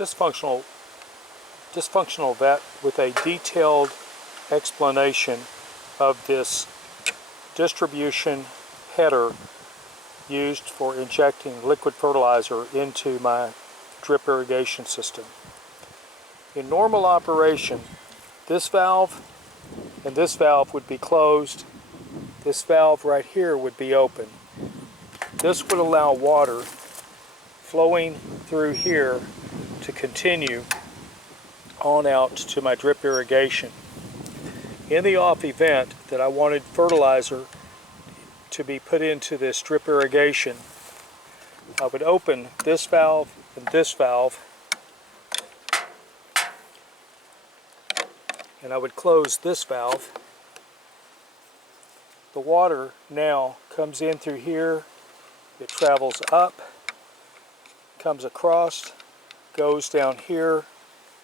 dysfunctional vet with a detailed explanation of this distribution header used for injecting liquid fertilizer into my drip irrigation system. In normal operation, this valve and this valve would be closed. This valve right here would be open. This would allow water flowing through here to continue on out to my drip irrigation. In the off event that I wanted fertilizer to be put into this drip irrigation, I would open this valve and this valve, and I would close this valve. The water now comes in through here, it travels up, comes across, goes down here,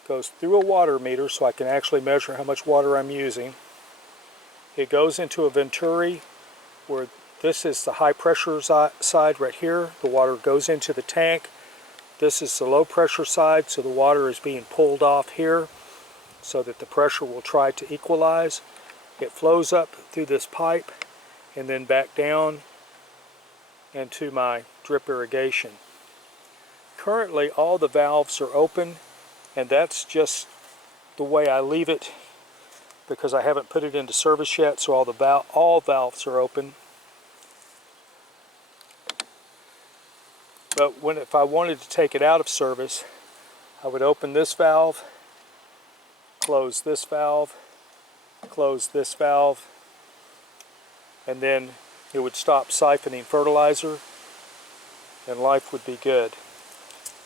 goes through a water meter so I can actually measure how much water I'm using. It goes into a venturi where this is the high pressure side right here. The water goes into the tank. This is the low pressure side, so the water is being pulled off here so that the pressure will try to equalize. It flows up through this pipe and then back down into my drip irrigation. Currently all the valves are open, and that's just the way I leave it because I haven't put it into service yet, so all valves are open. But if I wanted to take it out of service, I would open this valve, close this valve, close this valve, and then it would stop siphoning fertilizer and life would be good.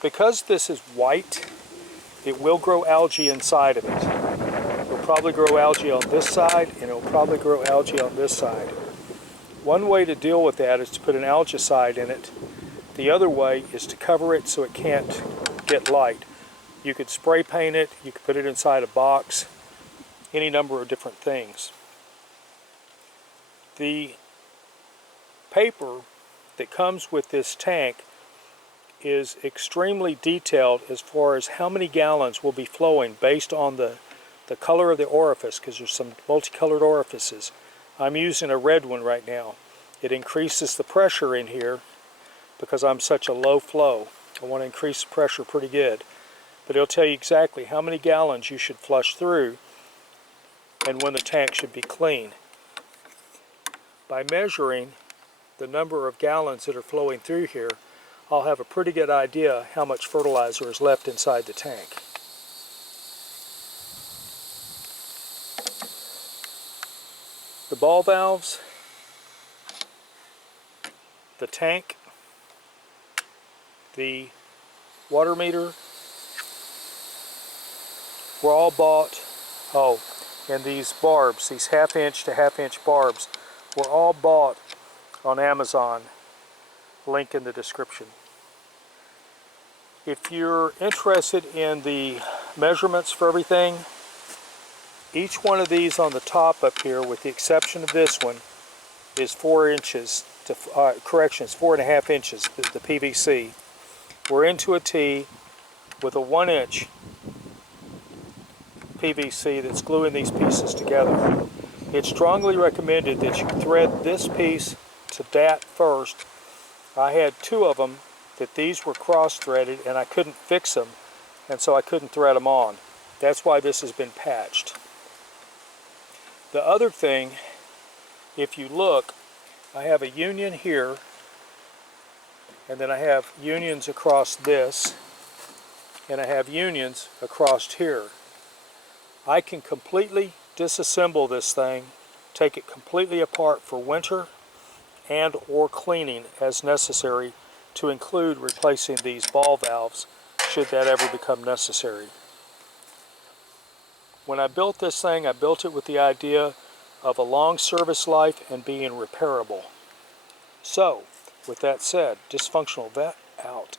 Because this is white, it will grow algae inside of it. It will probably grow algae on this side, and it will probably grow algae on this side. One way to deal with that is to put an algicide in it. The other way is to cover it so it can't get light. You could spray paint it, you could put it inside a box, any number of different things. The paper that comes with this tank is extremely detailed as far as how many gallons will be flowing based on the color of the orifice, because there's some multicolored orifices. I'm using a red one right now. It increases the pressure in here because I'm such a low flow. I want to increase the pressure pretty good. But it'll tell you exactly how many gallons you should flush through and when the tank should be clean. By measuring the number of gallons that are flowing through here, I'll have a pretty good idea how much fertilizer is left inside the tank. The ball valves, the tank, the water meter were all bought, and these barbs, these half-inch to half-inch barbs, were all bought on Amazon. Link in the description. If you're interested in the measurements for everything, each one of these on the top up here, with the exception of this one, is 4 inches to, corrections, 4.5 inches, the PVC. We're into a T with a 1-inch PVC that's gluing these pieces together. It's strongly recommended that you thread this piece to that first. I had 2 of them that these were cross-threaded and I couldn't fix them, and so I couldn't thread them on. That's why this has been patched. The other thing, if you look, I have a union here, and then I have unions across this, and I have unions across here. I can completely disassemble this thing, take it completely apart for winter and or cleaning as necessary, to include replacing these ball valves should that ever become necessary. When I built this thing, I built it with the idea of a long service life and being repairable. So, with that said, Dysfunctional Vet out.